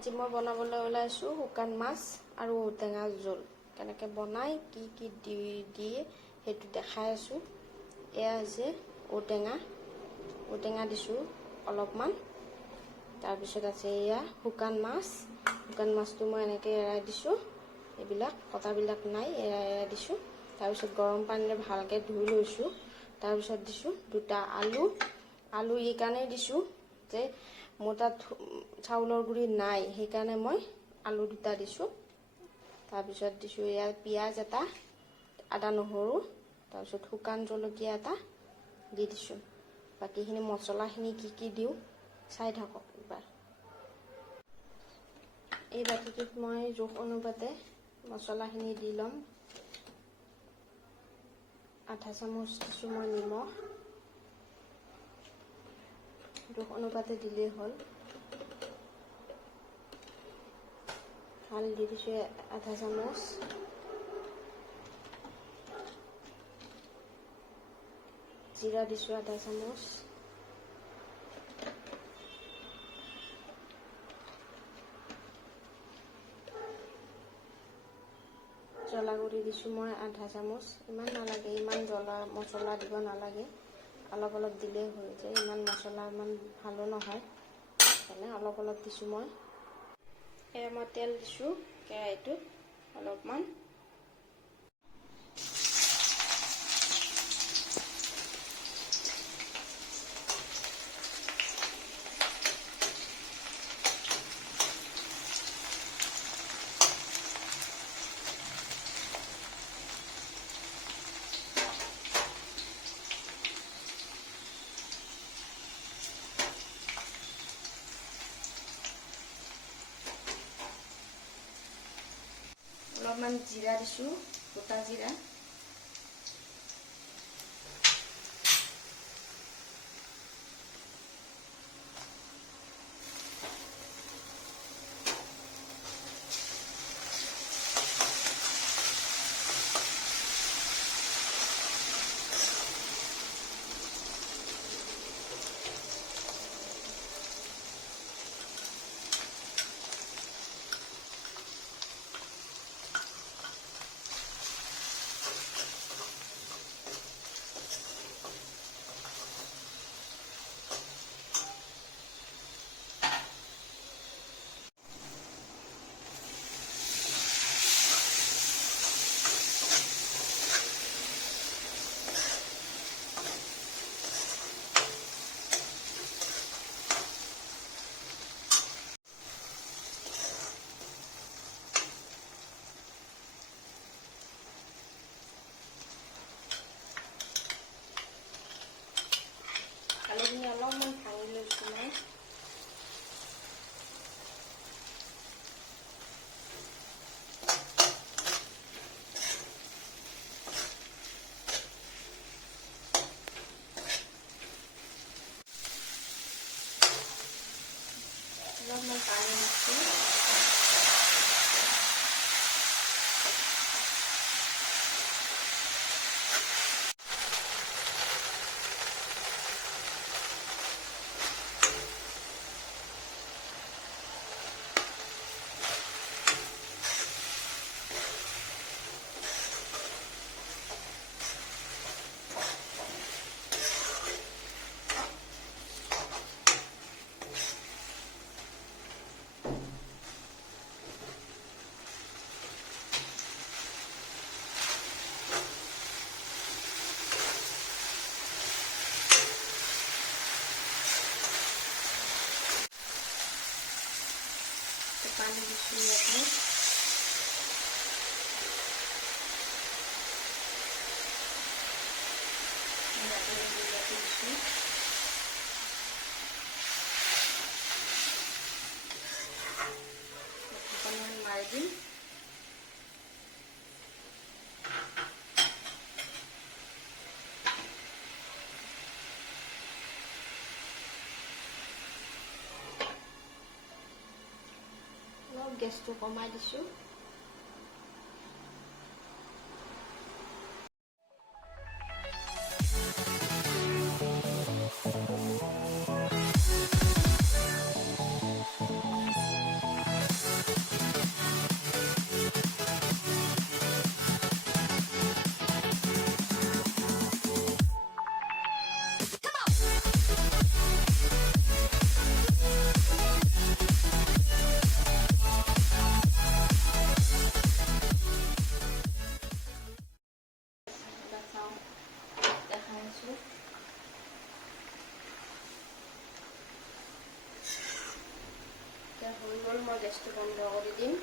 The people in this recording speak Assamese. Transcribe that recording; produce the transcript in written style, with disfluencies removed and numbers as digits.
আজি মই বনাবলৈ ওলাইছোঁ শুকান মাছ আৰু ঔটেঙা জোল। কেনেকৈ বনাই কি কি দিয়ে সেইটো দেখাই আছোঁ। এয়া হৈছে ঔটেঙা দিছোঁ অলপমান। তাৰপিছত আছে এয়া শুকান মাছ। শুকান মাছটো মই এনেকৈ এৰাই দিছোঁ, এইবিলাক কটাবিলাক নাই, এৰাই দিছোঁ। তাৰপিছত গৰম পানীৰে ভালকৈ ধুই লৈছোঁ। তাৰপিছত দিছোঁ দুটা আলু এই কাৰণেই দিছোঁ যে মোৰ তাত চাউলৰ গুড়ি নাই, সেইকাৰণে মই আলু দুটা দিছোঁ। তাৰপিছত দিছোঁ ইয়াৰ পিঁয়াজ এটা, আদা নহৰু, তাৰপিছত শুকান জলকীয়া এটা দি দিছোঁ। বাকীখিনি মছলাখিনি কি দিওঁ চাই থাকক এবাৰ। এই বাতিটোত মই জোখ অনুপাতে মছলাখিনি দি ল'ম। আধা চামুচ দিছোঁ মই নিমখ, জোখ অনুপাতে দিলেই হ'ল। হালধি দিছোঁ আধা চামুচ, জিৰা দিছোঁ আধা চামুচ, জ্বলা গুড়ি দিছোঁ মই আধা চামুচ। ইমান নালাগে, ইমান জ্বলা মছলা দিব নালাগে, অলপ অলপ দিলেই হৈ যায়। ইমান মছলা ইমান ভালো নহয়, সেইকাৰণে অলপ অলপ দিছোঁ মই। এয়া মই তেল দিছোঁ কেৰাহীটোত অলপমান। অলপমান জিৰা দিছোঁ, গোটা জিৰা। আলুখিনি অলপমান ভাঙি লৈছোঁ মই। অলপমান পানী দিছোঁ। पानी दिसूँ यातले मारी दिम। গেছটো কমাই দিছোঁ। হৈ গ'ল, মই গেছটো বন্ধ কৰি দিম।